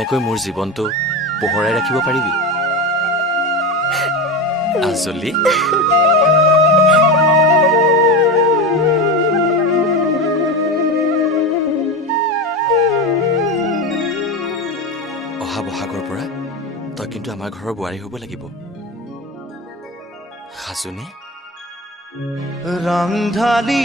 এনেকৈ মোৰ জীৱনটো পোহৰাই ৰাখিব পাৰিবি আজলি? অহা বহাগৰ পৰা তই কিন্তু আমাৰ ঘৰৰ বোৱাৰী হ'ব লাগিব। সাজুনে ৰংধালি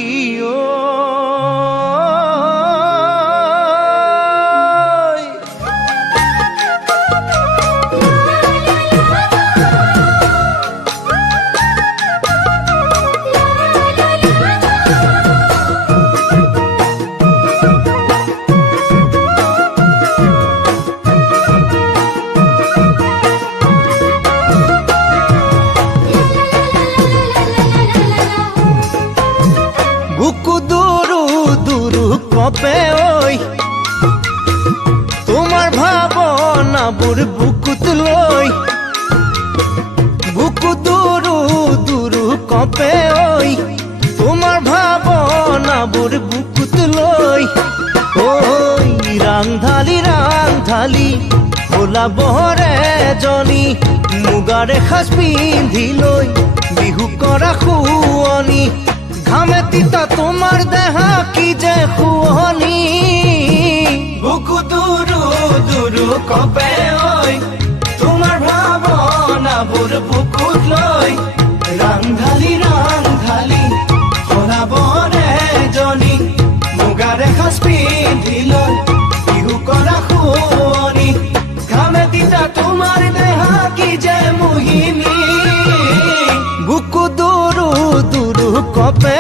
কপে ঐ তোমাৰ ভাবনাবোৰ বুকুত লৈ বুকু দুৰু দুৰু কপে ঐ তোমাৰ ভাবনাবোৰ বুকুত লৈ ওই ৰাংধালি ভোলা বহৰে জনী মুগাৰে সাজ পিন্ধি লৈ বিহু কৰা শুৱনি ঘামে তিতা তোমাৰ দেহা কি যে শুৱনি বুকু দুৰু দুৰু কপে ঐ তোমাৰ ভাবনাবোৰ বুকুত লৈ ৰাংধালি ভোলাবৰে জনী মুগাৰে সাজ পিন্ধি লৈ বিহু কৰা শুৱনি ঘামে তিতা তোমাৰ দেহা কি যে মোহিনী বুকু দুৰু দুৰু কপে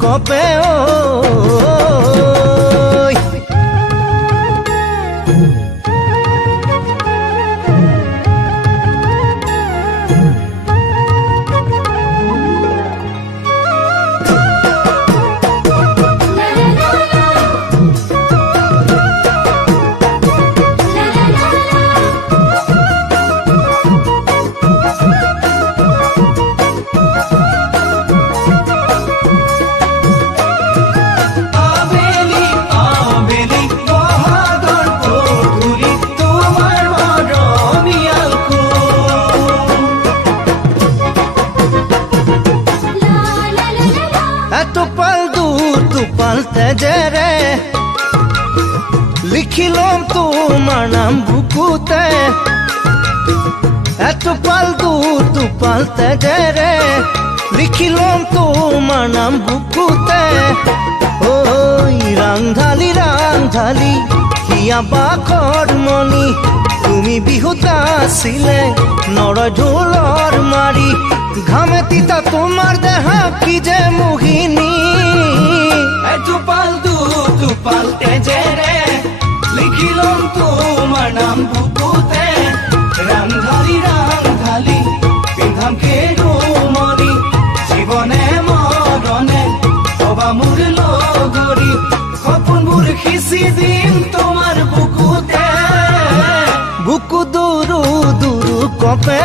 কপে তেজেৰে লিখি লম তোমাৰ নাম বুকুতে এটোপাল দুটোপাল তেজেৰে লিখি লম তোমাৰ নাম বুকুতে ঐ ৰাংধালি হিয়া বাখৰ মণি তুমি বিহুত আছিলে নৰ ঢোলৰ মাৰি ঘামে তিতা তোমাৰ দেহা কি যে মোহিনী এটোপাল দুটোপাল তেজেৰে লিখি লম তোমাৰ নাম বুকুতে ৰাংধালি পিন্ধাম খেৰুমণি জীৱনে মৰণে হবা মোৰ লগৰী সপোনবোৰ সিঁচি দিম তোমাৰ বুকুতে বুকু দুৰু দুৰু কপে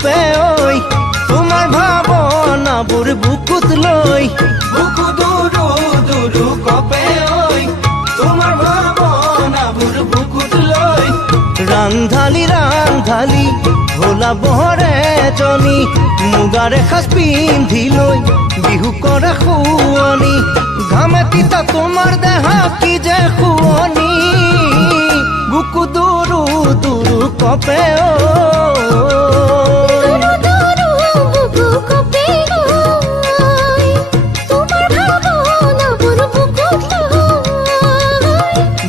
কপে ঐ তোমাৰ ভাৱনাবোৰ বুকুত লৈ বুকু দুৰু দুৰু কপে ঐ তোমাৰ ভাৱনাবোৰ বুকুত লৈ ৰান্ধালি ৰান্ধালি ভোলা বহৰে জনী মুগাৰে সাজ পিন্ধি লৈ বিহু কৰে শুৱনি ঘামে তিতা তোমাৰ দেহা কি যে শুৱনি বুকু দুৰু দুৰু কপে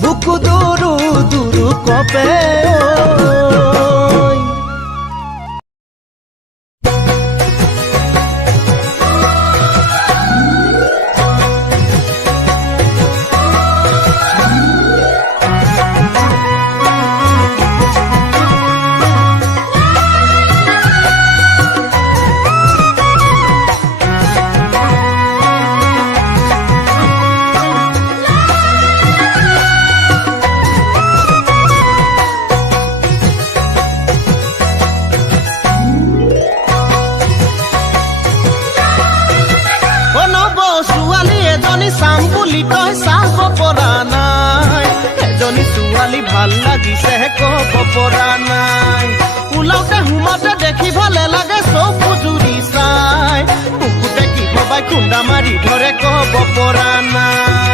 বুকু দুৰু দুৰু কপে ভাল লাগিছে কব পৰা নাই ওলাওতে হুমতে দেখি ভালে লাগে চকু জুৰি চাই বুকুতে কি হবাই খুন্দা মাৰি ধৰে কব পৰা নাই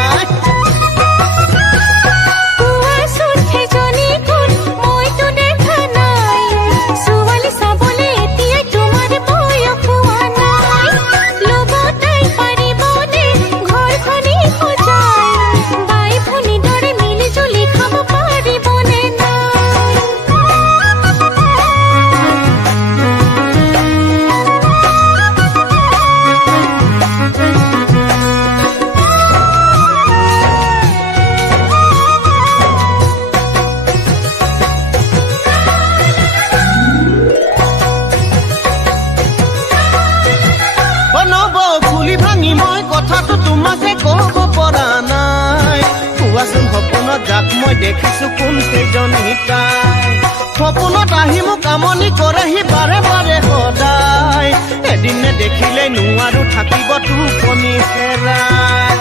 যাক মই দেখিছো কোন কেইজনী তাই সপোনত আহি মোক আমনি কৰেহি বাৰে বাৰে সদায় এদিনে দেখিলে নোৱাৰো থাকিব টোপনি হেৰাই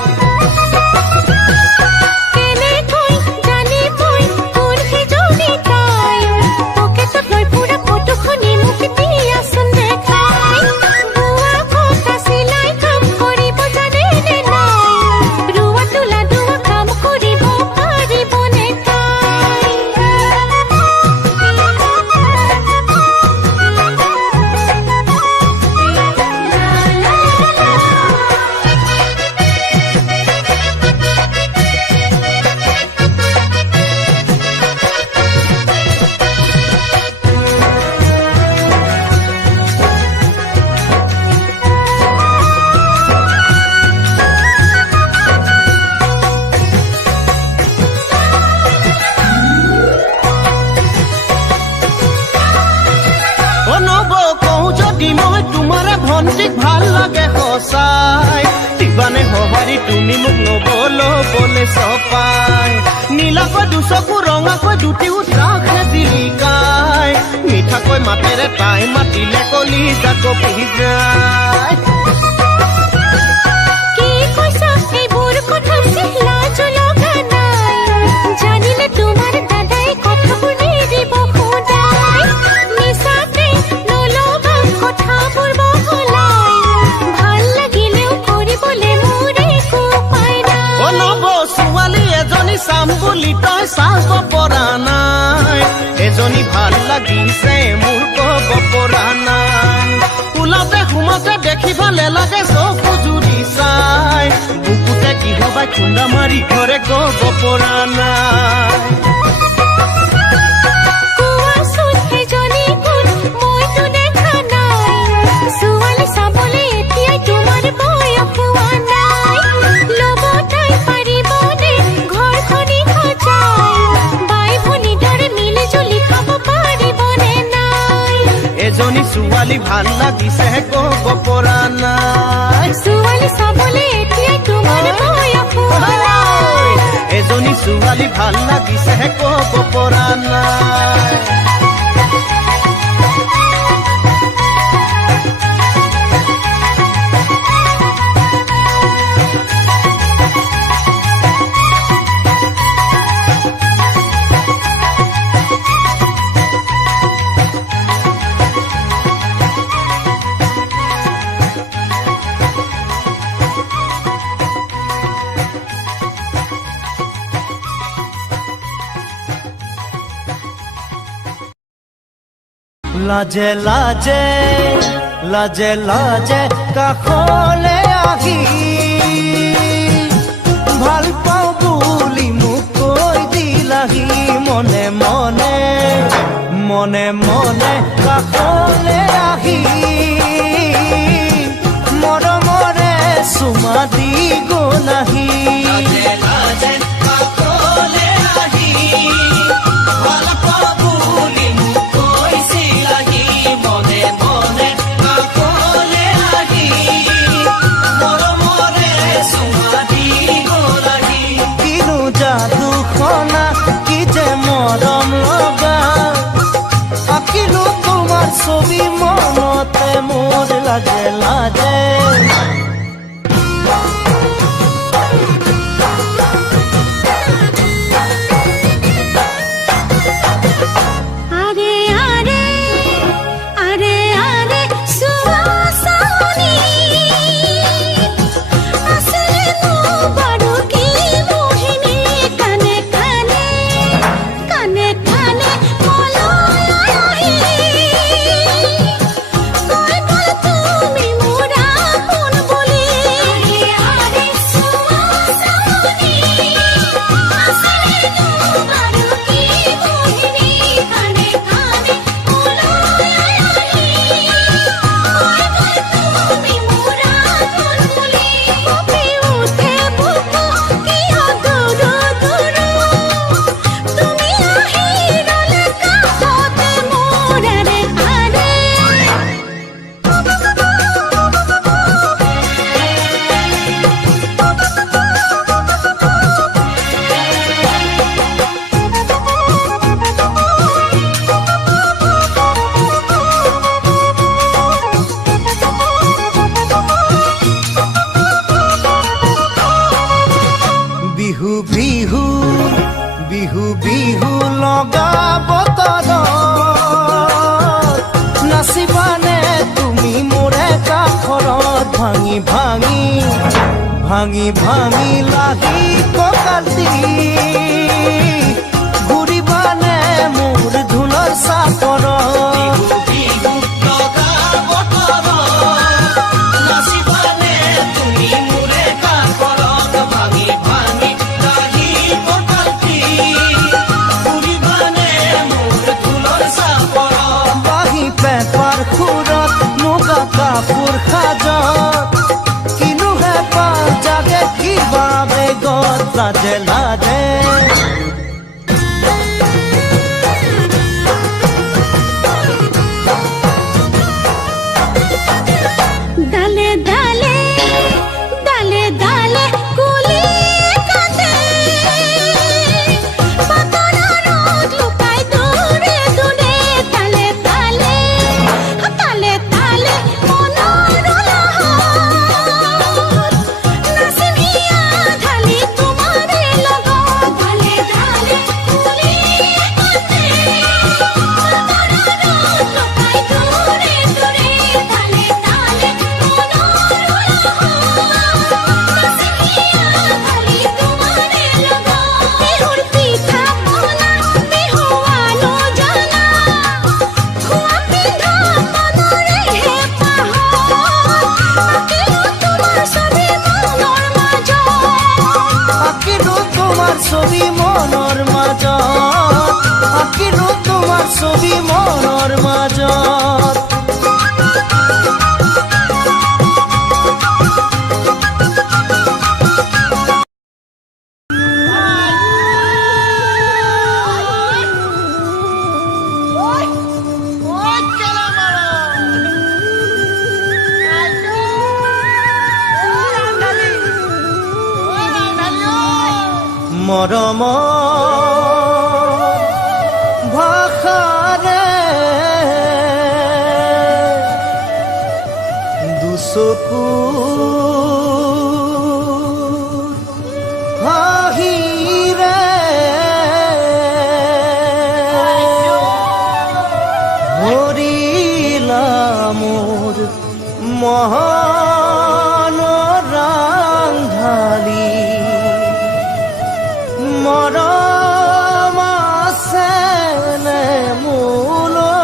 ভাল লাগে সঁচাই দিবানে সঁহাৰি তুমি মোক নবলো বলে চপাই নীলাকৈ দুচকু ৰঙাকৈ দুটি উৎসাহে জিলিকাই মিঠাকৈ মাতেৰে তাই মাতিলে কলি যাক পিজাই জানিলে তোমাৰ দাদাই কথাবোৰ নিদিব সদায় মিছাতে নলবা কথাবোৰ চাম বুলি তই চাব পৰা নাই এজনী ভাল লাগিছে মোৰ কব পৰা নাই ওলাওতে সোমাওতে দেখি ভালে লাগে চকু জুৰি চাই বুকুতে কি হবাই খুন্দা মাৰি ঘৰে কব পৰা নাই ছোৱালী ভাল লাগিছে কব পৰা নাই ছোৱালী চাবলে এতিয়া তোমাৰ বয়স এজনী ছোৱালী ভাল লাগিছে কব পৰা নাই লাজে লাজে লাজে লাজে কাষলে আহি ভাল পাওঁ বুলি মোক কৈ দিলাহি মনে মনে মনে মনে কাষলে আহি মৰমৰে চুমা দি গলাহি ছবি মনতে মোৰ লাজে লাজে বিহু বিহু বিহু বিহু লগা বতৰত নাচিবানে তুমি মোৰে কাষৰত ভাঙি ভাঙি ভাঙি ভাঙি লাগি কঁকালটি ঘূৰিবানে মোৰ ঢোলৰ চাপৰত কাপোৰ সাজত কিনুহে পাওঁ জাগে কিবা বেগত লাজে লাজে ডালে ডালে ডালে ডালে কুলি কাটে পাতৰা ৰ'দ লুকাই দূৰে দূৰে তালে তালে তালে তালে ছবি মনৰ মাজত আঁকিলো তোমাৰ ছবি মনৰ মাজত মৰমৰ ভাষাৰে দুচকু হাঁহিৰে ভৰিলা মোৰ মনৰ ৰাংঢালী মৰম আছে মোলৈ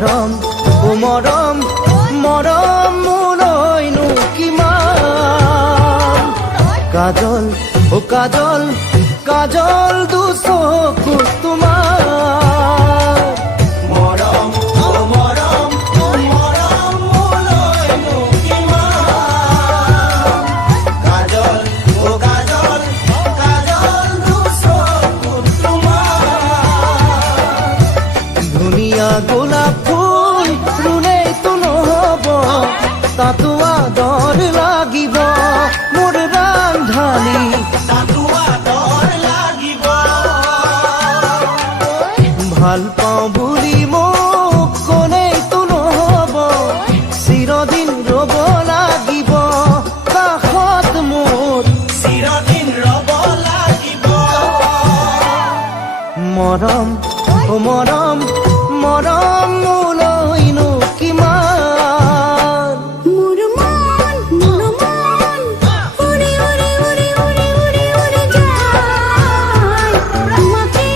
মৰম ও মৰম মৰম মোলৈনো কিমান কাজল ও কাজল কাজল দুচকু তোমাৰ মৰম ও মৰম মৰম মোলৈনো কিমান কাজল ও কাজল কাজল দুচকু তোমাৰ ধুনীয়া গোলাপ ফুল ৰুলেতো নহ'ব তাতো আদৰ লাগিব মোৰ ৰাংঢালী তাতো আদৰ লাগিব ভাল পাওঁ বুলি মোক ক'লেইতো নহ'ব চিৰদিন ৰ'ব লাগিব কাষত মোৰ চিৰদিন ৰ'ব লাগিব মৰম ও মৰম মৰম মোলৈনো কিমান মোৰ মন উৰি উৰি উৰি উৰি উৰি উৰি যায় তোমাকে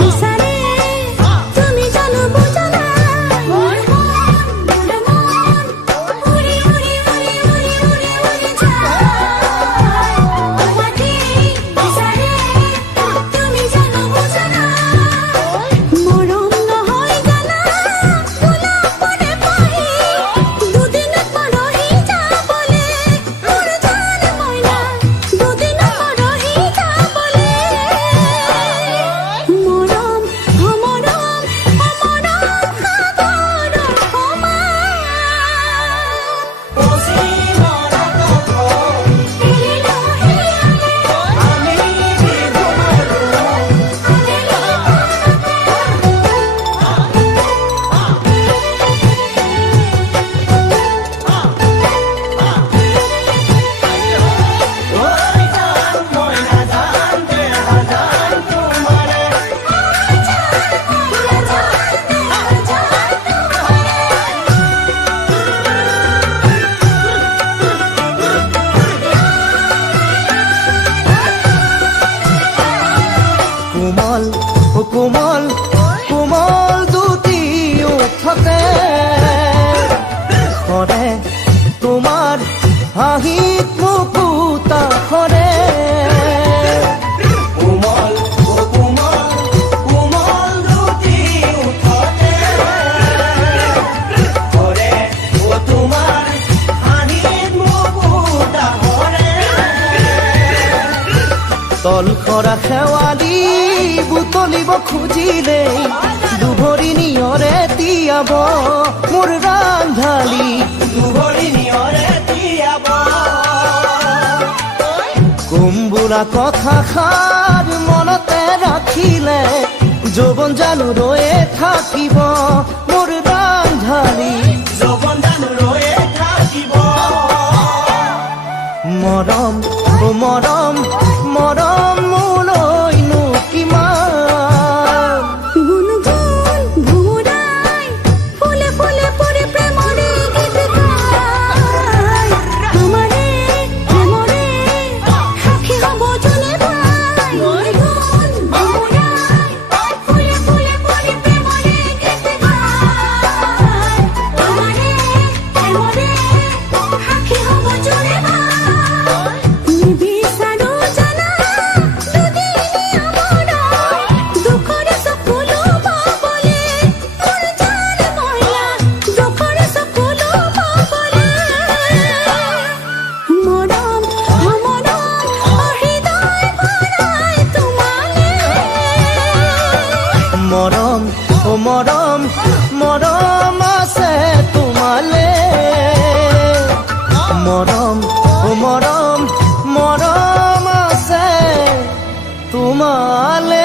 বিচাৰে তুমি জানো বুজা নাই মোৰ মন উৰি উৰি উৰি উৰি উৰি উৰি যায় তোমাকে বিচাৰে তুমি জানো বুজা নাই মৰম নহয় জানা গোলাপৰে পাহি দুদিনত মৰহি যাবলে মোৰ জান মইনা দুদিনত মৰহি যাবলে মৰম মৰম মৰম সাগৰৰ কোমল ও কোমল কোমল দুটি ওঠতে সৰে তোমাৰ হাঁহিত মুকুতা সৰে কোমল ও কোমল কোমল দুটি ওঠতে সৰে ও তোমাৰ হাঁহিত মুকুতা সৰে তল খৰা শেৱালি বুটলিব খুজিলে দুভৰি নিয়ৰে তিয়াব মোৰ ৰাংঢালী দুভৰি নিয়ৰে তিয়াব কোমবোৰা কথাষাৰ মনতে ৰাখিলে যৌৱন জানো ৰৈয়ে থাকিব মোৰ ৰাংঢালী যৌৱন জানো ৰৈয়ে থাকিব মৰম ও মৰম মৰম মোলৈনো কিমান গুণগুণ ঘুমুৰাই ফুলে ফুলে পৰি প্ৰেমৰে গীত গায় আমাৰে প্ৰেমৰে সাক্ষী হ'ব যোনে পায় গুণগুণ ঘুমুৰাই ফুলে ফুলে পৰি প্ৰেমৰে গীত গায় আমাৰে প্ৰেমৰে সাক্ষী হ'ব যোনে পায় নিবিচাৰো জানা দুদিনীয়া মৰম দুখৰে চকুলো পাবলে মোৰ জান মইনা দুখৰে চকুলো পাবলে মৰম হৃদয় ভৰাই তোমালে মৰম ও মৰম মৰম আছে তোমালে মৰম ও মৰম মৰম আছে তোমালে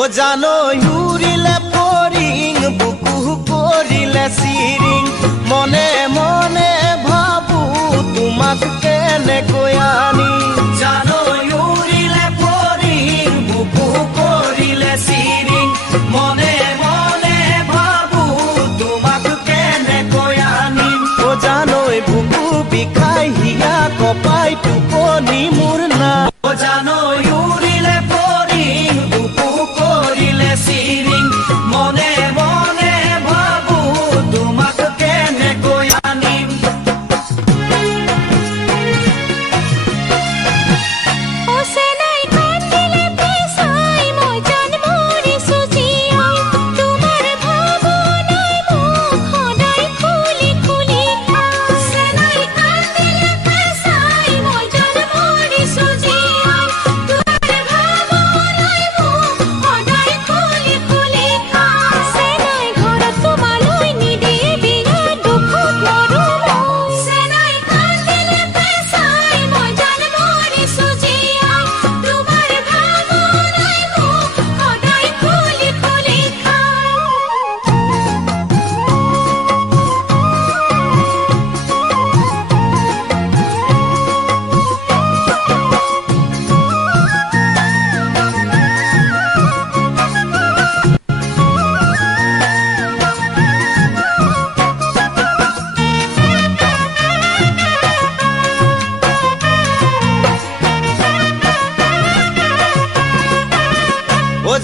ও জানো উৰিলে পৰিং বুকু কৰিলে চিৰিং মনে মনে ভাবো তোমাক কেনেকৈ আনি জানো উৰিলে পৰিং বুকু কৰিলে চিৰিং মনে মনে ভাবো তোমাক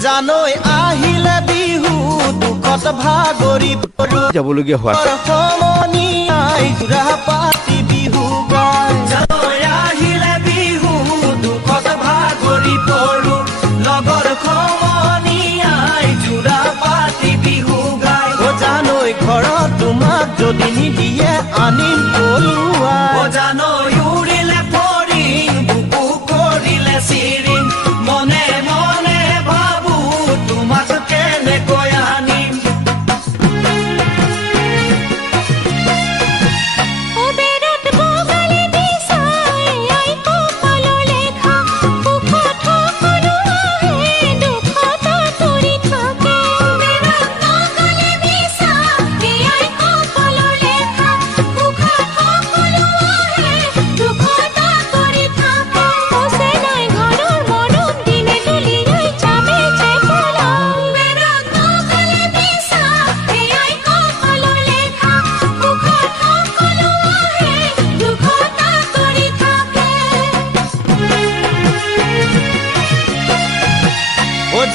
জানৈ আহিলে বিহু দুখত ভাগৰি পৰো যাবলগীয়া হোৱা সমনীয়াই জোৰা পাতি বিহু গায় জানৈ আহিলে বিহু দুখত ভাগৰি পৰো লগৰ সমনীয়াই জোৰা পাতি বিহু গায় জানৈ ঘৰত তোমাক যদি নিদিয়ে আনিম পলুৱাই জানৈ উৰিলে ফৰিং বুকু কৰিলে চিৰিং মনে মনে ভাবো তোমাক কেনেকৈ আনিম ওবেৰত বগালে বিচাই আই কপালৰ লেখা সুখত সকলো আহে দুখত তৰি থাকে ওবেৰত বগালে বিচাই আই কপালৰ লেখা সুখত সকলো আহে দুখত তৰি থাকে ওচে নাই ঘৰৰ মৰম দিনে তুলিয়াই চাবে চেপলা ওবেৰত বগালে বিচাই আই কপালৰ লেখা সুখত সকলো আহে দুখত তৰি থাকে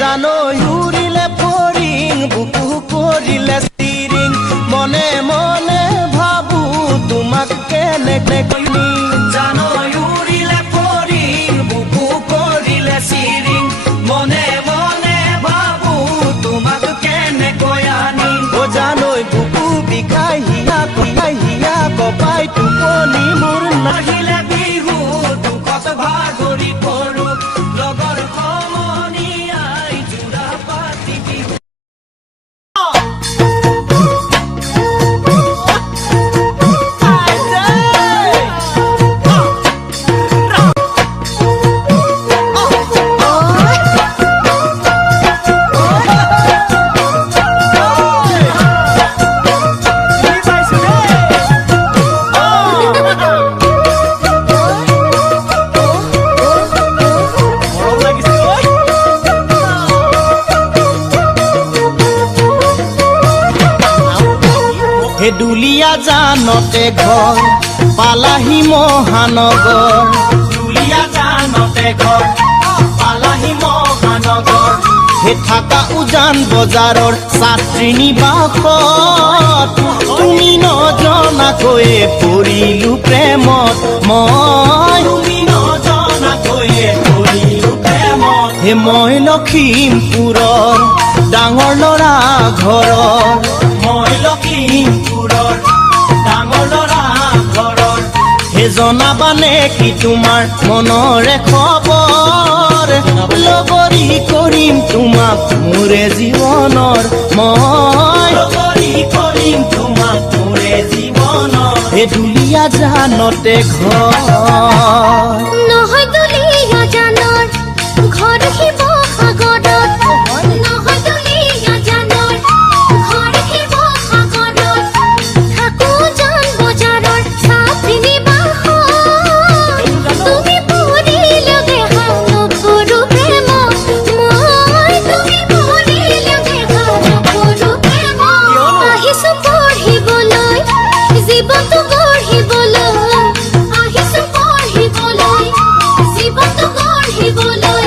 জানৈ উৰিলে ফৰিং বুকু কৰিলে চিৰিং মনে মনে ভাবো তোমাক কেনেকৈ জানৈ উৰিলে ফৰিং বুকু কৰিলে চিৰিং মনে মনে ভাবো তোমাক কেনেকৈ আনিম জানৈ বুকু বিষাই হিয়া কপাই টোপনি মোৰ নাহিলে বিহু দুখত ভাগৰি পৰো লগৰ সমনীয়াই জোৰা পাতি বিহু হে দুলীয়া জানতে ঘৰ পালাহি মহানগৰ দুলীয়া জানতে ঘৰ পালাহি মহানগৰ হে থাকা উজান বজাৰৰ ছাত্ৰী নিবাসত তুমি নজনাকৈয়ে পৰিলো প্ৰেমত মই তুমি নজনাকৈয়ে পৰিলো প্ৰেমত হে মই লখিমপুৰৰ ডাঙৰ ল'ৰা ঘৰৰ মই লখিমপুৰৰ ডাঙৰ ল'ৰা ঘৰৰ হে জনাবানে কি তোমাৰ মনৰে খবৰ লগৰী কৰিম তোমাক মোৰে জীৱনৰ মই লগৰী কৰিম তোমাক মোৰে জীৱনৰ হে দুলীয়া জানতে ঘৰ নহয় দুলীয়া জানৰ ঘৰ শিৱসাগৰত নহয় দুলীয়া জানৰ ঘৰ শিৱসাগৰত থাকো জান বজাৰৰ ছাত্ৰী নিবাসত তুমি পৰিলে দেখা নকৰো প্ৰেমত মই তুমি পৰিলে দেখা নকৰো প্ৰেমত আহিছো পঢ়িবলৈ জীৱনটো গঢ়িবলৈ আহিছো পঢ়িবলৈ জীৱনটো গঢ়িবলৈ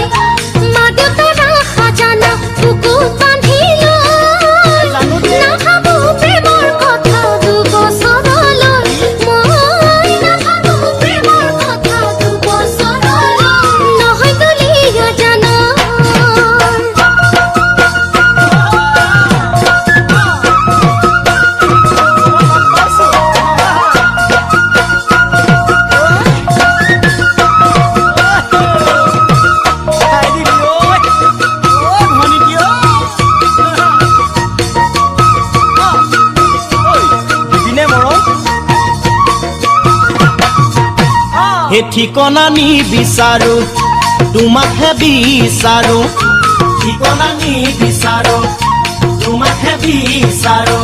মা দেউতাৰ আশা জানা বুকুত বান্ধি লৈ নাভাবো প্ৰেমৰ কথা দুবছৰলৈ মই নাভাবো প্ৰেমৰ কথা দুবছৰলৈ নহয় দুলীয়া জানৰ হে ঠিকনা নিবিচাৰো তোমাকহে বিচাৰো ঠিকনা নিবিচাৰো তোমাকহে বিচাৰো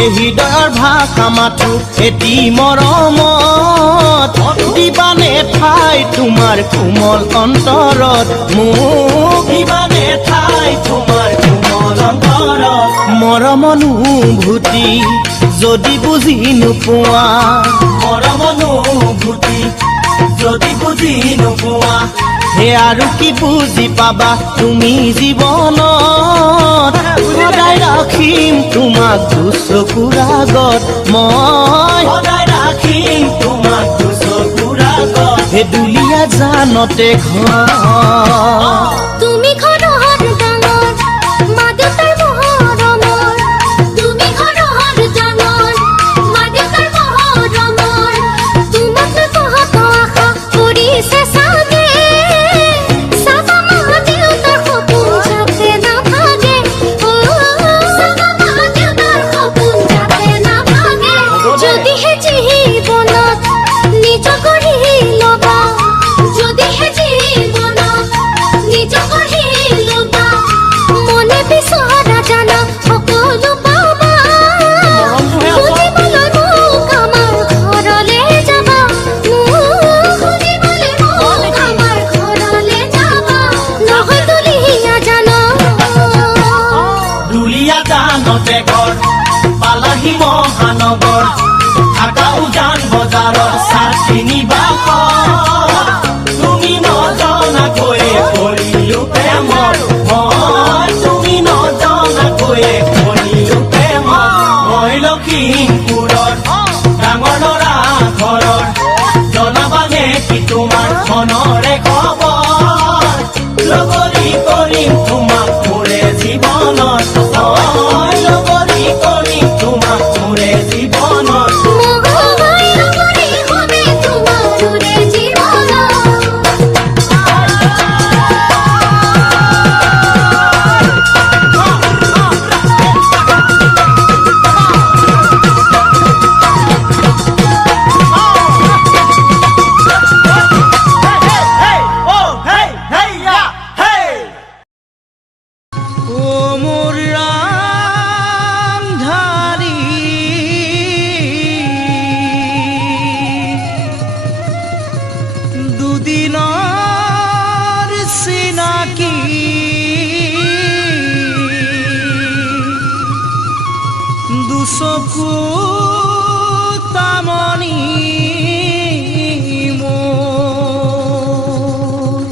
এই হৃদয়ৰ ভাষা মাথো এটি মৰমত দিবানে ঠাই তোমাৰ কোমল অন্তৰত মোক দিবানে ঠাই তোমাৰ কোমল অন্তৰত মৰম অনুভূতি যদি বুজি নোপোৱা মৰম অনুভূতি যদি বুজি নোপোৱা হে আৰু কি বুজি পাবা তুমি জীৱনত সদায় ৰাখিম তোমাক দুচকুৰ আগত মই সদায় ৰাখিম তোমাক দুচকুৰ আগত হে দুলীয়া জানতে ঘৰ তুমি ঘৰৰ ডাঙৰ মা দেউতাৰ মৰমৰ তুমি ঘৰৰ ডাঙৰ মা দেউতাৰ মৰমৰ তোমাক বহুত আশা কৰিছে চাগে চাবা মা দেউতাৰ সপোন যাতে নাভাগে চাবা মা দেউতাৰ সপোন যাতে নাভাগে যদিহে জীৱনত নিজ কৰি ল'বা যদিহে জীৱনত নিজ কৰি ল'বা মনে বিচৰা জানা সকলো পাবা খুজিবলৈ মোক আমাৰ ঘৰলৈ যাবা খুজিবলৈ মোক আমাৰ ঘৰলৈ যাবা নহয় দুলীয়া জানা দুলীয়া জানতে ঘৰ পালাহি মহানগৰ থাকা উজান বজাৰৰ চাৰিনি বাখৰ তুমি নজনাকৈয়ে কৰিলো প্ৰেমৰ মই তুমি নজনাকৈয়ে কৰিলো প্ৰেমৰ মই লখিমপুৰৰ ডাঙৰ ল'ৰা ঘৰৰ জনাবানে কি তোমাৰ মনৰে খবৰ লগৰী কৰিম তোমাক মোৰে জীৱনত মই লগৰী কৰিম তোমাক মোৰে জীৱনত মহাবাই কৰি হবে তোমাৰ জীৱন ও মোৰ ৰামধাৰী দুদিনৰ চিনাকি দুচকু তামনি মোৰ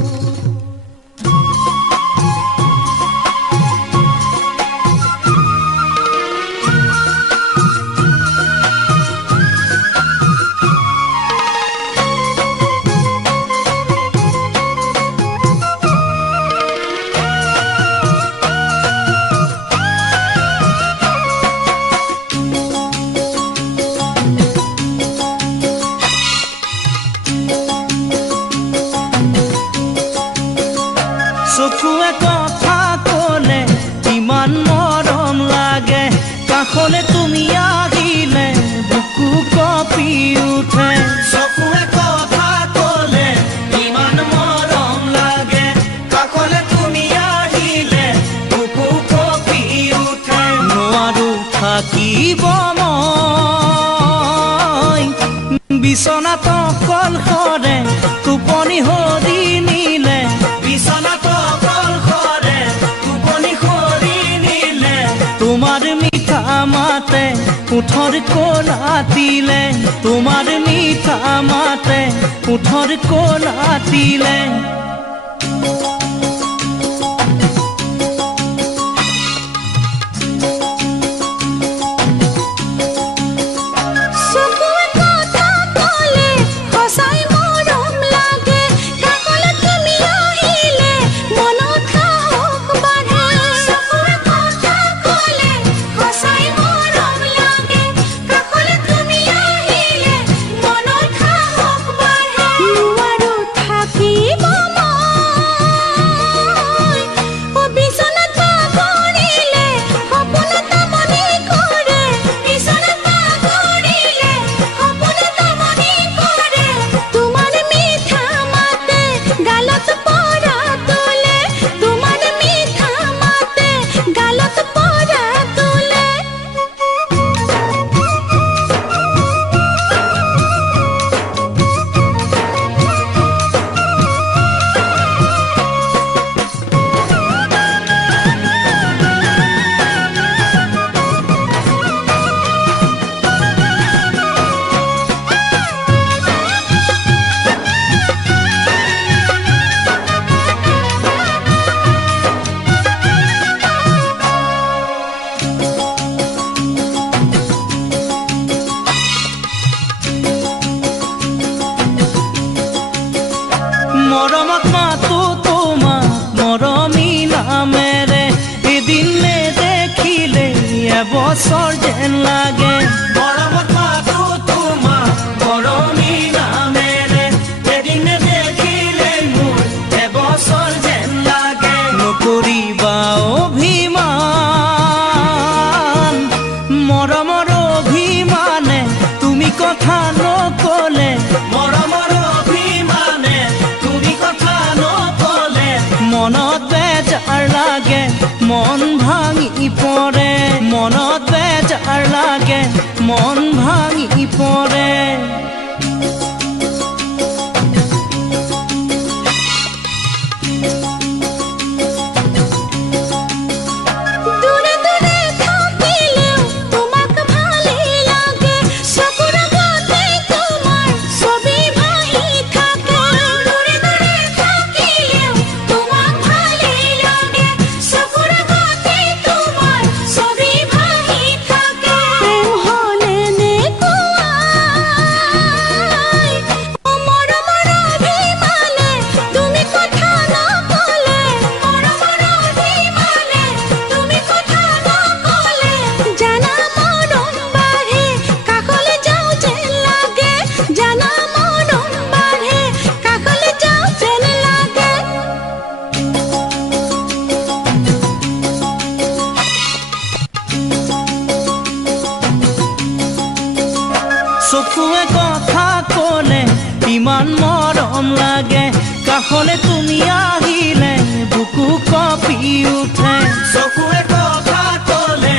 চকুৱে কথা ক'লে ইমান মৰম লাগে কাষলে তুমি আহিলে বুকু কঁপি উঠে চকুৱে কথা ক'লে ইমান মৰম লাগে কাষলে তুমি আহিলে বুকু কঁপি উঠে নোৱাৰো থাকিব মই বিচনাত অকলশৰে টোপনি সৰি নিলে বিচনাত অকলশৰে টোপনি সৰি নিলে তোমাৰ মিঠা মাতে ওঠৰ কলাতিলে তোমাৰ মিঠা মাতে ওঠৰ কলাতিলে চকুৱে কথা ক'লে সঁচাই মৰম লাগে কাষলৈ তুমি আহিলে মনত সাহস বাঢ়ে চকুৱে কথা ক'লে সঁচাই মৰম লাগে কাষলৈ তুমি আহিলে মনত সাহস বাঢ়ে নোৱাৰো থাকিব বছৰ যেন লাগে মৰমত মাতো তোমাৰ মৰমী নামেৰে এদিন দেখিলে মোৰ এবছৰ যেন লাগে নকৰিবা অভিমান মৰমৰ অভিমানে তুমি কথা নকলে মৰমৰ অভিমানে তুমি কথা নকলে মনত বেজাৰ লাগে মন ভাঙি পৰে মনত বেজাৰ লাগে মন ভাঙি পৰে দূৰে দূৰে থাকিলেও তোমাক ভালেই লাগে চকুৰ আগতে তোমাৰ ছবি ভাহি থাকে দূৰে দূৰে থাকিলেও তোমাক ভালেই লাগে চকুৰ আগতে তোমাৰ ছবি ভাহি থাকে প্ৰেম হলে নেকুৱাই মৰমৰ অভিমানে তুমি কথা নকলে মৰমৰ অভিমানে তুমি কথা নকলে জানা মৰম বাঢ়ে কাষলৈ যাওঁ যেন লাগে জানা মৰম বাঢ়ে কাষলৈ যাওঁ যেন লাগে চকুৱে কথা কলে ইমান মৰম লাগে কাষলে তুমি আহিলে বুকু কঁপি উঠে চকুৱে কথা কলে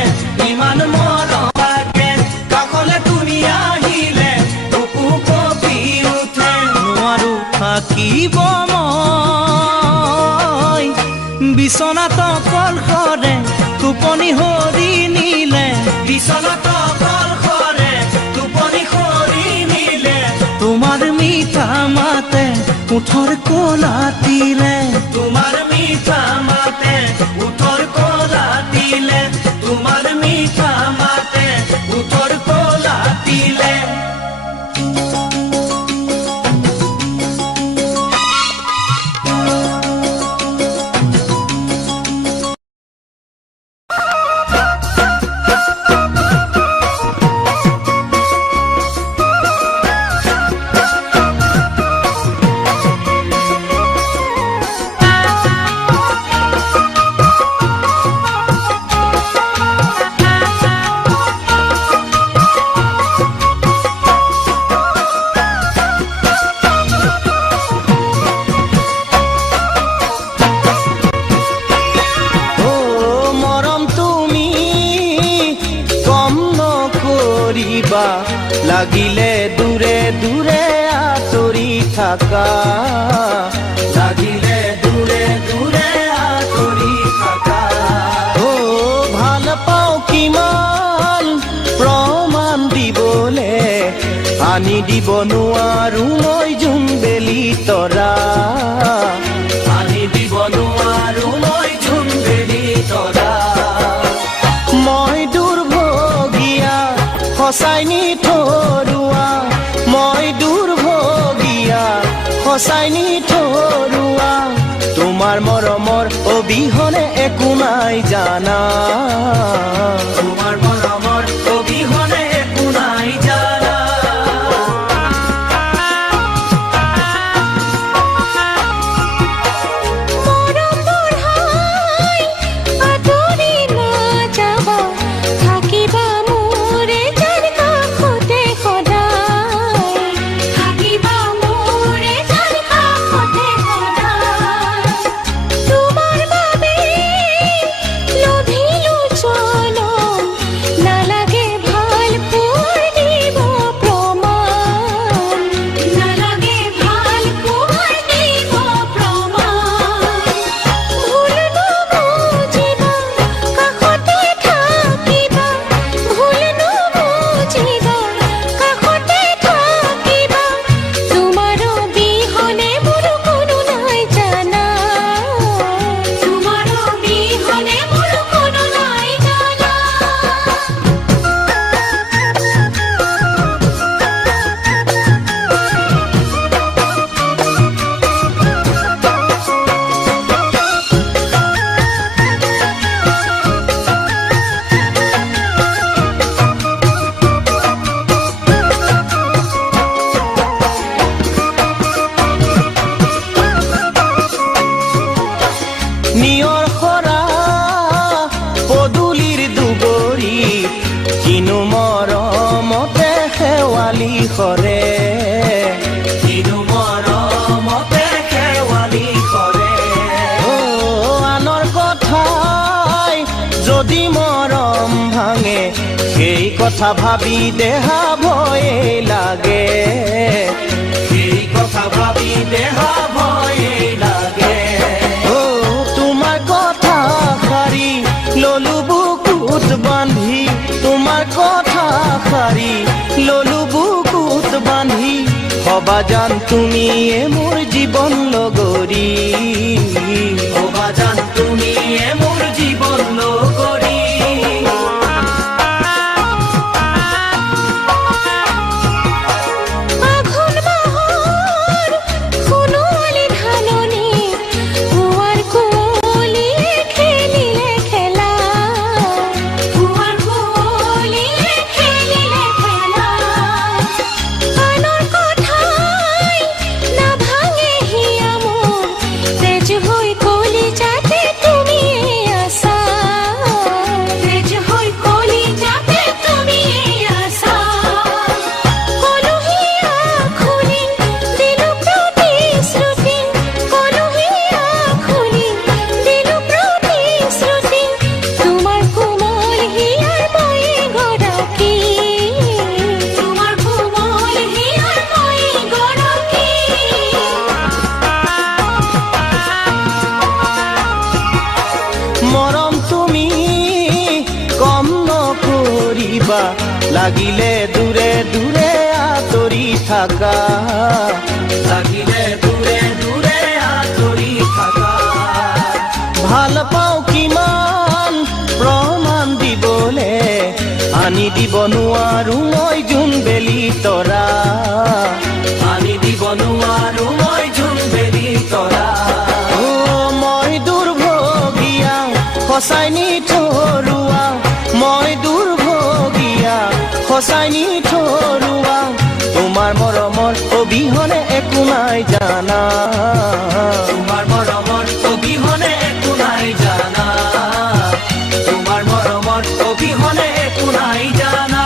ইমান মৰম লাগে কাষলে তুমি আহিলে বুকু কঁপি উঠে নোৱাৰো থাকিব মই বিচনাত অকল সৰে টোপনি সৰি নিলে বিচনাত অকল সৰে টোপনি সৰি নিলে তোমাৰ মিঠা মাতে ওঠৰ কলাতিলে তোমাৰ মিঠা মাতে ওঠৰ কলাতিলে তোমাৰ মিঠা মাতে ওঠৰ কলাতিলে ও মৰম তুমি কম নকৰিবা লাগিলে দূৰে দূৰে আঁতৰি থাকা লাগিলে দূৰে দূৰে আঁতৰি থাকা ও ভাল পাওঁ কিমান প্ৰমাণ দিবলে আনি দিব নোৱাৰো মই জোনবেলি তৰা আনি দিব নোৱাৰো মই জোনবেলি তৰা মই দুৰ্ভগীয়া সঁচাই নিথৰুৱা মই দুৰ্ভগীয়া সঁচাই নিথৰুৱা তোমাৰ মৰমৰ অবিহনে একো নাই জানা তোমাৰ মৰমৰ অবিহনে একো নাই জানা মৰম বঢ়াই আঁতৰি নাযাবা থাকিবা মোৰে যাৰ কাষতে সদায় থাকিবা মোৰে যাৰ কাষতে সদায় তোমাৰ বাবে লোভিলো জনম নাই শেৱালি সৰে কিনো মৰমতে শেৱালি সৰে আনৰ কথাই যদি মৰম ভাঙে সেই কথা ভাবি দেহা ভয়ে লাগে সেই কথা ভাবি দেহা ভয়ে লাগে তোমাৰ কথা সাৰি ললো বুকুত বান্ধি তোমাৰ কথা সাৰি ললো বুকুত বান্ধি হবা জান তুমিয়ে মোৰ জীৱন লগৰী হবা জান তুমিয়ে মোৰ জীৱন লগৰী আঘোণ মাহৰ সোণোৱালী ধাননি কুঁৱাৰ কুঁৱলীয়ে খেলিলে খেলা কুঁৱাৰ কুঁৱলীয়ে খেলিলে খেলা আনৰ কথাই নাভাঙে হিয়া মোৰ তেজ হৈ কলিজাতে তুমি আছা তেজ হৈ কলিজাতে তুমি আছা কলহীয়া খুলি দিলো প্ৰতিশ্ৰুতি কলহীয়া খুলি দিলো প্ৰতিশ্ৰুতি তোমাৰ কোমল হিয়াৰ মই গৰাকী তোমাৰ কোমল হিয়াৰ মই গৰাকী মৰম তুমি কম নকৰিবা লাগিলে দূৰে দূৰে আঁতৰি থাকা লাগিলে দূৰে দূৰে আঁতৰি থাকা ভাল পাওঁ কিমান প্ৰমাণ দিবলে আনি দিব নোৱাৰো মই জোন বেলি তৰা আনি দিব নোৱাৰো মই জোনবেলি তৰা মই দুৰ্ভগীয়া সঁচাই নিঠৰুৱা মই দুৰ্ভগীয়া সঁচাই নিঠৰুৱা তোমাৰ মৰমৰ অবিহনে একো নাই জানা তোমাৰ মৰমৰ অবিহনে একো নাই জানা তোমাৰ মৰমৰ অবিহনে একো নাই জানা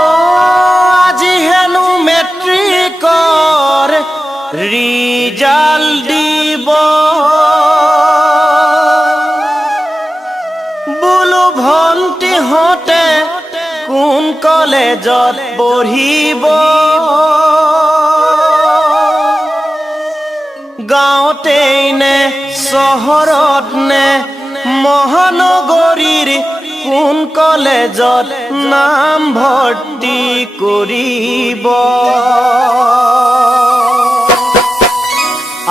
আজি হেনো মেট্ৰিকৰ ৰিজাল্ট দিব বোলো ভণ্টিহঁতে কোন কলেজত পঢ়িব গাঁৱতেই নে চহৰত নে মহানগৰীৰ কোন কলেজত নাম ভৰ্তি কৰিব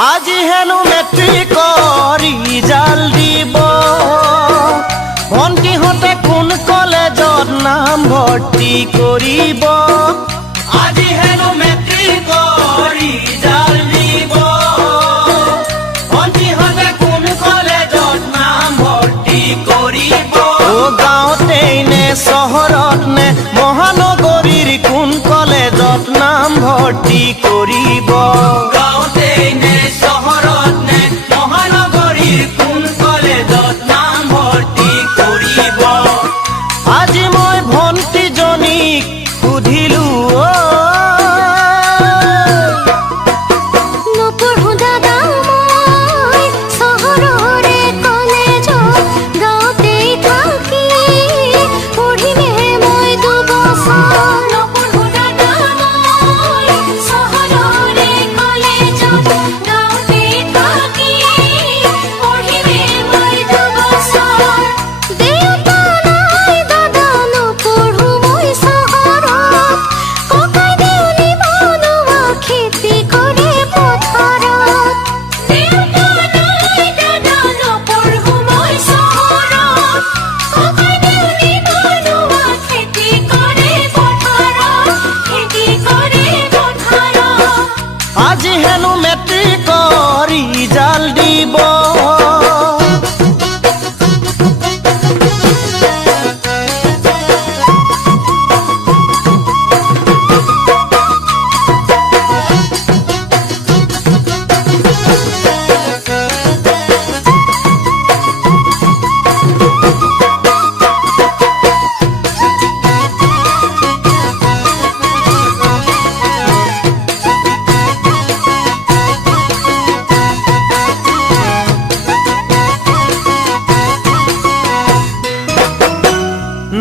আজি হেনো মেট্ৰিকৰ ৰিজাল্ট দিব ভণ্টিহঁতে কোন কলেজত নাম ভৰ্তি কৰিব আজি হেনো মেট্ৰিকৰ ৰিজাল্ট দিব ভণ্টিহঁতে কোন কলেজত নাম ভৰ্তি কৰিব গাঁৱতেই নে চহৰত নে মহানগৰীৰ কোন কলেজত নাম ভৰ্তি কৰিব গাঁৱতেই নে চহৰত নে মহানগৰীৰ কোন কলেজত নাম ভৰ্তি কৰিব আজি মই ভণ্টিজনীক সুধিলো নপঢ়ো দাদা মই চহৰৰে কলেজত গাঁৱতেই থাকি পঢ়িমহে মই দুবছৰ নপঢ়ো দাদা মই চহৰৰে কলেজত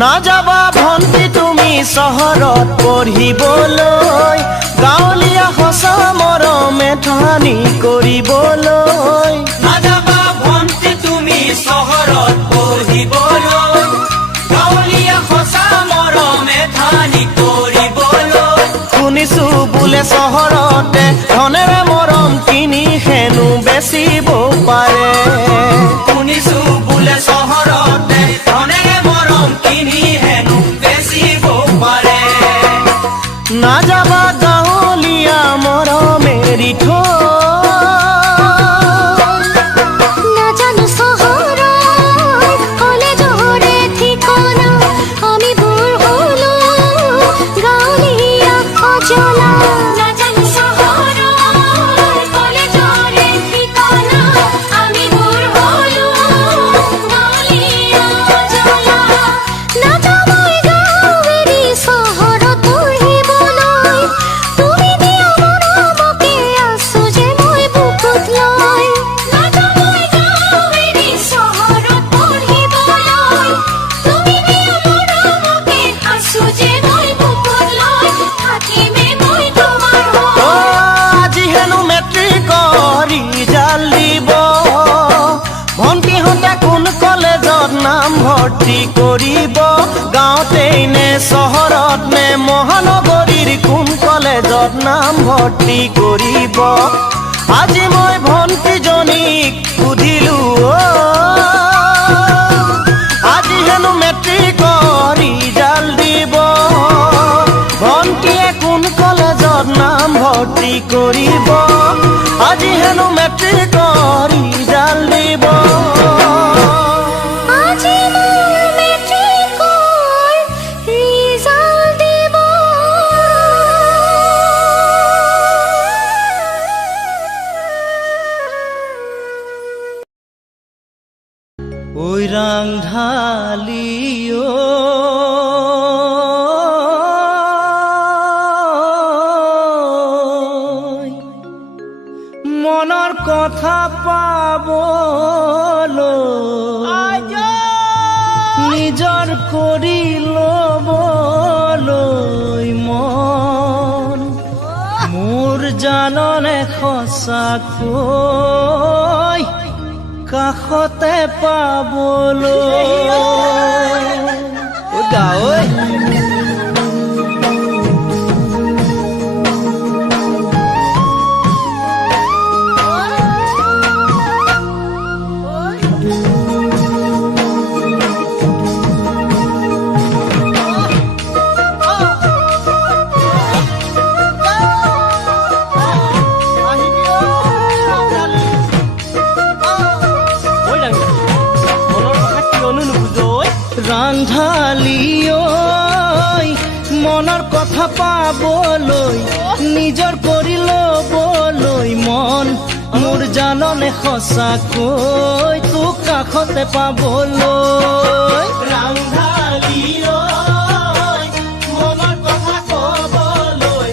নাযাবা ভন্টি তুমি চহৰত পঢ়িবলৈ গাঁৱলীয়া সঁচা মৰমে ঠানি কৰিবলৈ নাযাবা ভন্টি তুমি চহৰত পঢ়িবলৈ গাঁৱলীয়া সঁচা মৰমে ঠানি কৰিবলৈ শুনিছো বোলে চহৰতে ধনেৰে মৰম কিনি হেনো বেচিব পাৰে শুনিছো বোলে চহৰতে ধনেৰে মৰম কিনি হেনো বেচিব পাৰে নাযাবা গাঁৱলীয়া মৰমেৰি থৈ নাজানো চহৰৰ কলেজৰে ঠিকনা আমি বুঢ় হলো গাঁৱলীয়া অজনা নাজানো চহৰৰ কলেজৰে ঠিকনা আমি বুঢ় হলো গাঁৱলীয়া অজনা নাযাবই গাঁৱেৰি চহৰত পঢ়িবলৈ তুমি দিয়া মৰমকে আছো যে মই বুকুত লৈ নাযাবই গাঁৱেৰি চহৰত পঢ়িবলৈ তুমি দিয়া মৰমকে আছো যে মই বুকুত লৈ থাকিমে মই তোমাৰ হৈ আজি হেনো মেট্ৰিকৰ ৰিজাল্ট দিব ভণ্টিহঁতে কোন কলেজত নাম ভৰ্তি কৰিব গাঁৱতেই নে চহৰত নে মহানগৰীৰ কোন কলেজত নাম ভৰ্তি কৰিব আজি মই ভণ্টিজনীক সুধিলো আজি হেনো মেট্ৰিকৰ ৰিজাল্ট দিব ভণ্টিয়ে কোন কলেজত নাম ভৰ্তি কৰিব আজি হেনো মেট্ৰিকৰ ৰিজাল্ট দিব আজি মোৰ মেট্ৰিকৰ ৰিজাল্ট দিব ঐ ৰাংঢালি মনৰ কথা পাবলৈ নিজৰ কৰি ল'বলৈ মন মোৰ জাননে সঁচাকৈ কাষতে পাবলৈ ৰাংঢালি মনৰ কথা পাবলৈ নিজৰ কৰি ল'বলৈ মন মোৰ জাননে সঁচাকৈ তোক কাষতে পাবলৈ ৰাংঢালি মনৰ কথা ক'বলৈ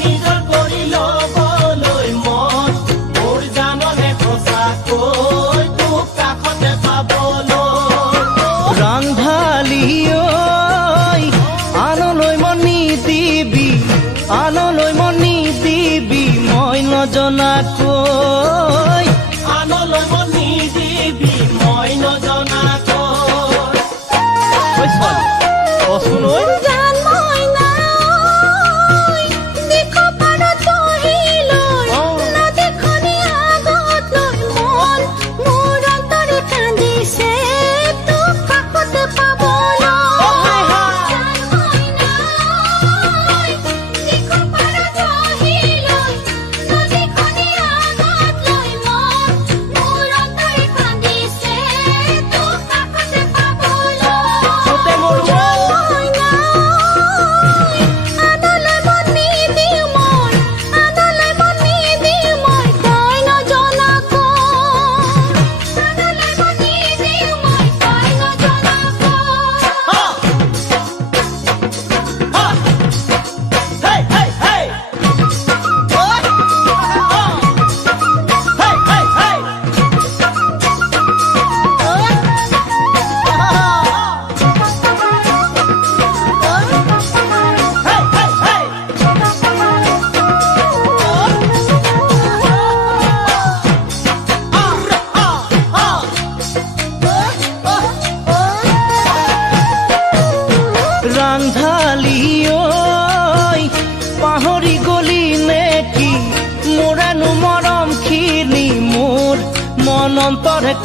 নিজৰ কৰি ল'বলৈ মন মোৰ জাননে সঁচাকৈ তোক কাষতে পাবলৈ ৰাংঢালি আনলৈ মনি দিবি আনলৈ মনি দিবি মই নজনাকৈ আনলৈ মনি দিবি মই নজনাকৈ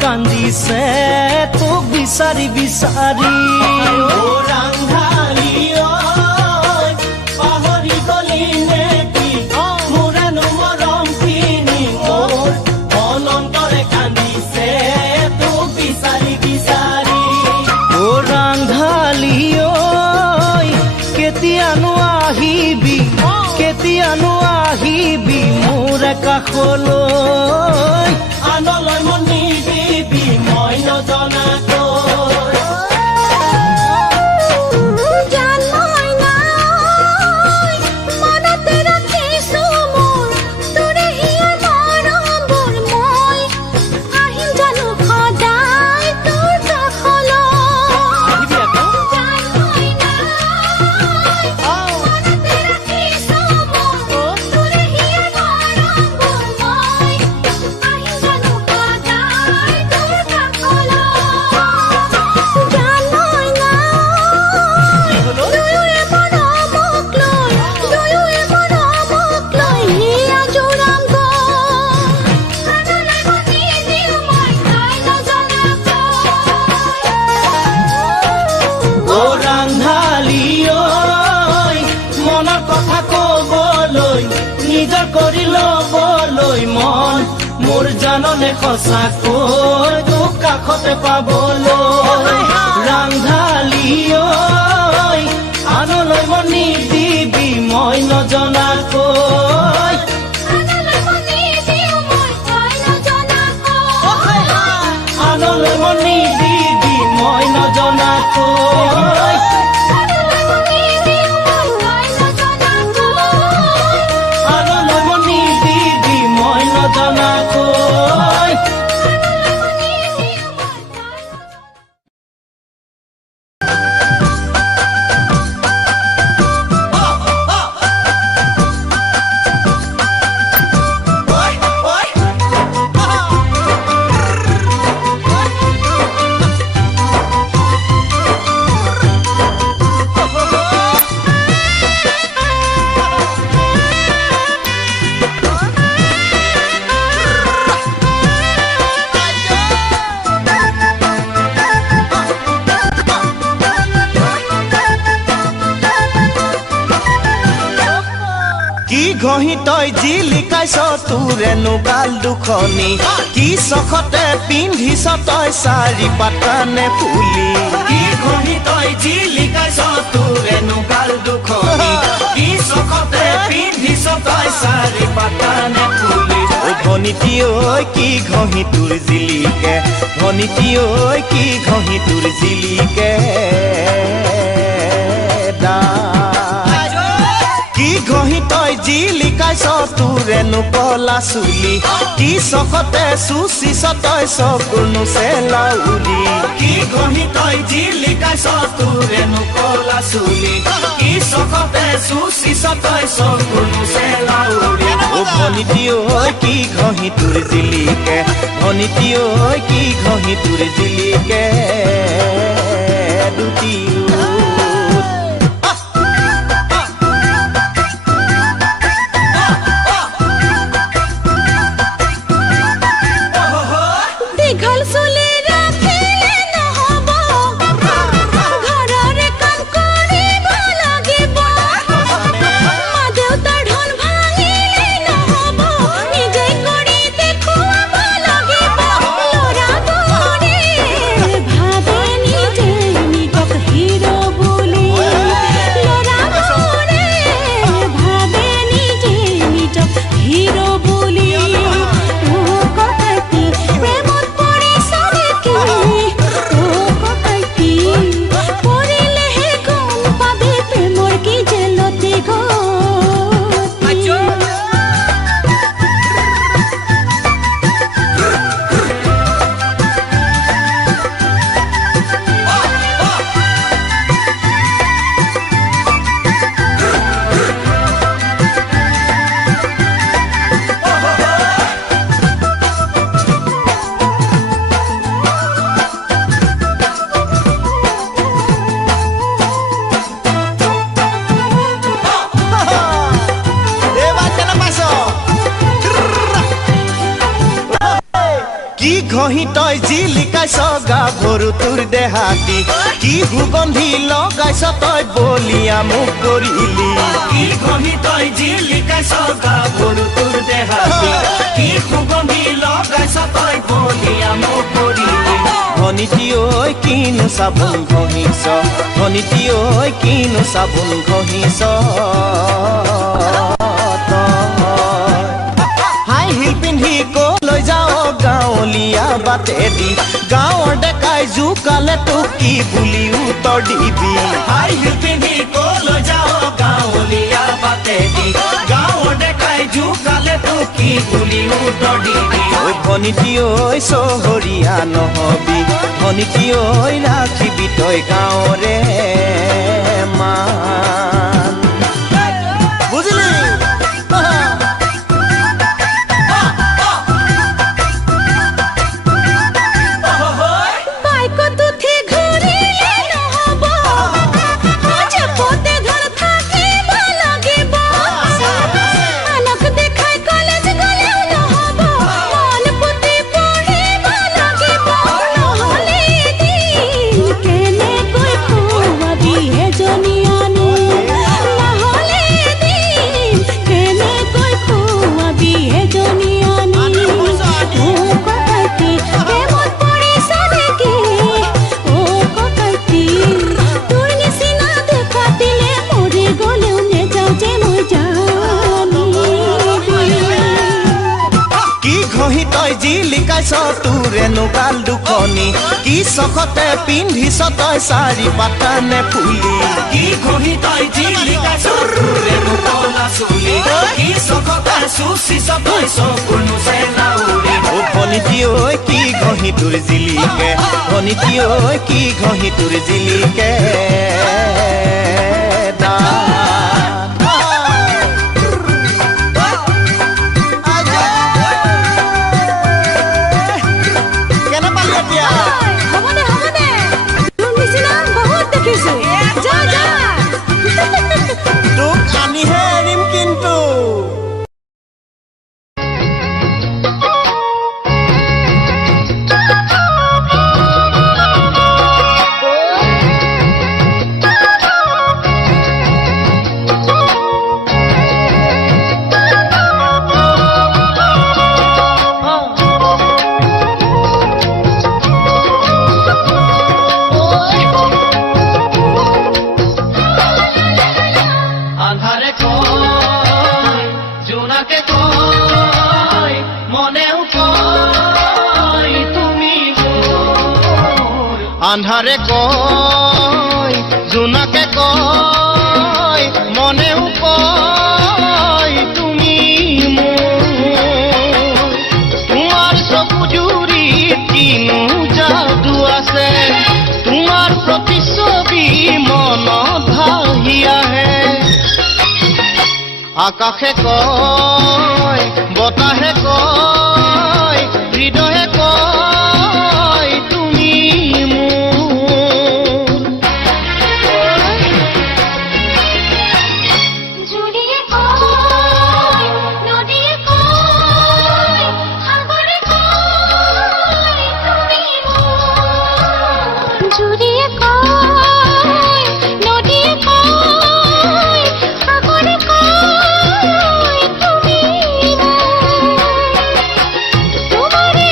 কান্দিছে তোক বিচাৰি বিচাৰি ৰাংধালি পাহৰি গলি নেকি মোৰেনো মৰম কিনি মোৰ অনন্তৰে কান্দিছে তোক বিচাৰি বিচাৰি ৰাংধালি কেতিয়ানো আহিবি কেতিয়ানো আহিবি মোৰ কাষলৈ আনলৈ মন নিদিবি মই নজনাকৈ জান মই নাই মনতে ৰাখিছো মোৰ তোৰে হিয়াৰ মৰমবোৰ মই আহিম জানো সদায় তোৰ কাষলৈ জান মই নাই মনতে ৰাখিছো মোৰ তোৰে হিয়াৰ মৰমবোৰ মই আহিম জানো সদায় তোৰ কাষলৈ জান মই নাই দুয়োৰে মৰমক লৈ হিয়া জোৰাম গৈ কাণলৈ বান্ধি দিওঁ মই তাই নজনাকৈ ৰাংধালি মনৰ কথা কবলৈ নিজৰ কৰি ল'বলৈ মন মোৰ জাননে সঁচাকৈ তোক কাষতে পাবলৈ ৰাংধালি আনলৈ মন নিদিবি মই নজনাকৈ কাণলৈ বান্ধি দিওঁ মই তাই নজনাকৈ আনলৈ মন নিদিবি মই নজনাকৈ কাণলৈ বান্ধি দিওঁ মই তাই নজনাকৈ আনলৈ মন নিদিবি মই নজনাকৈ কি ঘঁহি তই যি লিখাইছ তোৰেনো গাল দুখনি কি চখতে পিন্ধিছ তই চাৰি পাতানে ফুলি কি ঘঁহি তই যি লিখাইছ তোৰেনো গাল দুখনি কি চখতে পিন্ধিছ তই চাৰি পাতানে ফুলি ভনিতী ঐ কি ঘঁহি তোৰ জিলিকে ভনিতী ঐ কি ঘঁহি তোৰ জিলিকে কি ঘঁহি তই যি লিখাইছ তোৰেনো কলা চুলি কি চখতে চুচিছ তই চকুৰনো চেলাউলি কি ঘঁহি তই যি লিখাইছ তোৰেনো কলা চুলি কি চখতে চুচিছ তই চকুৰনো চেলাউলি ভনিতী ঐ কি ঘঁহি তোৰ জিলিকে ভনিতী ঐ কি ঘঁহি তোৰ জিলিকে দুটি দীঘল চুলি ৰাখিলে নহ'ব ঘৰৰে কাম কৰিব লাগিব মা দেউতাৰ ধন ভাঙিলে নহ'ব নিজে কৰি দেখুৱাব লাগিব ল'ৰাবোৰে ভাবে নিজে নিজক ঘঁহি তই জিলিকাইছ গাভৰু তোৰ দেহাতি কি সুগন্ধি লগাইছ তই বলিয়া মোক কৰিলি কি ঘঁহি তই জিলিকাইছ গাভৰু তোৰ দেহাতি কি সুগন্ধি লগাইছ তই বলিয়া মোক কৰিলি ধনীটি ঐ কিনো চাবোন ঘঁহিছ ধনীটি ঐ কিনো চাবোন ঘঁহিছ হাই হিল পিন্ধি কলৈ যাওঁ গাঁৱলীয়া বাটেদি গাঁৱৰ ডেকাই জোকালে তোক কি বুলি উত্তৰ দিবি হাই হিল পিন্ধি কলৈ যাওঁ গাঁৱলীয়া বাটেদি গাঁৱৰ ডেকাই জোকালে তোক কি বুলি উত্তৰ দিবি ঐ ভনীটি ঐ চহৰীয়া নহবি ভনীটি ঐ ৰাখিবি তই গাঁৱৰে মান বুজিলি বাইকত উঠি ঘূৰিলে নহ'ব জপতে ধৰ থাকিব লাগিব আনক দেখাই কলেজ গ'লেও নহ'ব মন পুতি পঢ়িব লাগিব নহ'লে এদিন কেনেকৈ খুৱাবি এজনী আনি নহ'লে এদিন কেনেকৈ খুৱাবি এজনী আনি ককাইটি প্ৰেমত পৰিছ নেকি ককাইটি তোৰ নিচিনা দেখাতিলে মৰি গ'লেও নেযাওঁ যে মই কি ঘঁহি তই জিলিকাইছ তোৰেনো গাল দুখনি কি চখতে পিন্ধিছ তই চাৰি পাতা নে ফুলি কি ঘঁহি তই জিলিকাইছ তোৰেনো কলা চুলি কি চখতে চুচিছ তই চকুৰ মুচে লাউৰি ও ভনীটি ঐ কি ঘঁহি তোৰ জিলিকে ভনীটি ঐ কি ঘঁহি তোৰ জিলিকে কেনে পালি এতিয়া হ'ব দে তোৰ নিচিনা বহুত দেখিছোঁ যা যা তোক আনিহে এৰিম কিন্তু আন্ধাৰে কয় জোনাকে কয় মনেও কয় তুমি মোৰ আন্ধাৰে কয় জোনাকে কয় মনেও কয় তুমি মোৰ তোমাৰ চকু জুৰিত কিনো যাদু আছে তোমাৰ প্ৰতিচ্ছবি মনত ভাহি আহে আকাশে কয় বতাহে কয় হৃদয়ে কয় তুমি মোৰ জুৰিয়ে কয় নদীয়ে কয় সাগৰে কয় তুমি মোৰ জুৰিয়ে কয় নদীয়ে কয় সাগৰে কয় তুমি মোৰ তোমাৰে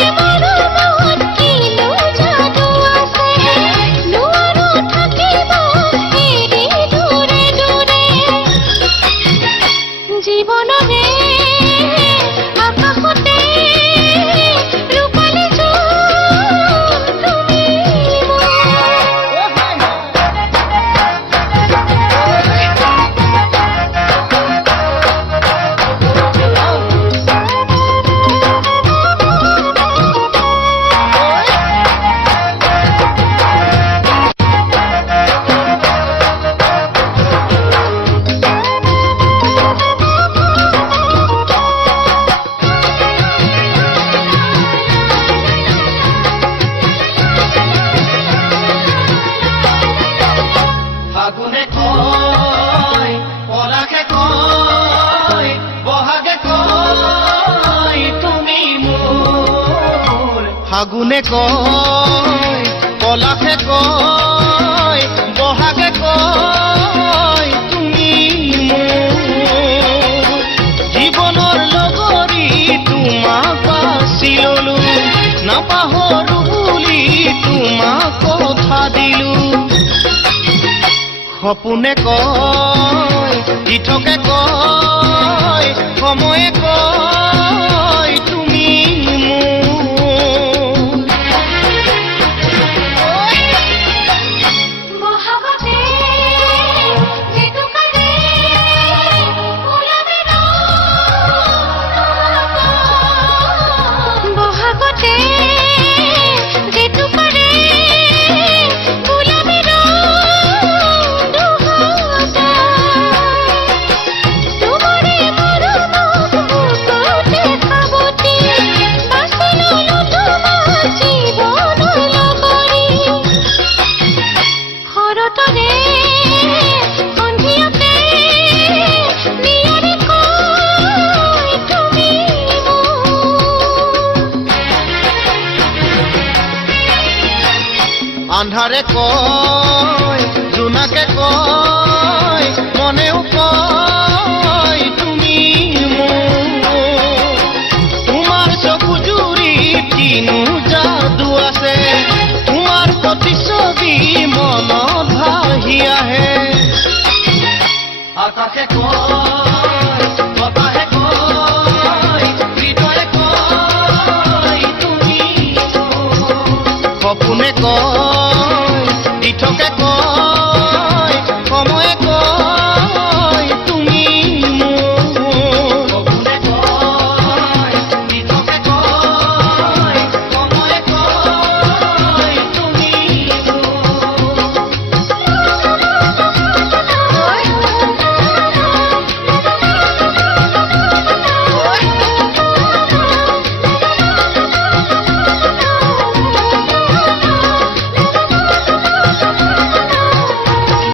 ফাগুনে কয় পলাশে কয় বহাগে কয় তুমি মোৰ জীৱনৰ লগৰী তোমাক বাছি ললো নাপাহৰো বুলি তোমাক কথা দিলো সপোনে কয় দিঠকে কয় সময়ে কয় তুমি বহাগতে জেতুকাৰে ওলাবি ন বহাগতে জেতুকাৰে ওলাবি ন দুহাতা তোমাৰে মৰম বুকুতে খাবতি বাছি ললো তোমাক জীৱন লগৰী শৰতৰে সন্ধিয়াতে নিয়াৰি কয় তুমি আন্ধাৰে কয় জোনাকে কয় মনেও কয় তুমি মোৰ তোমাৰ চকু জুৰিত কিনো যাদু আছে তোমাৰ প্ৰতিচ্ছবি মনত ভাহি আহে আকাশে কয় বতাহে কয় হৃদয়ে কয় তুমি মোৰ সপোনে কয়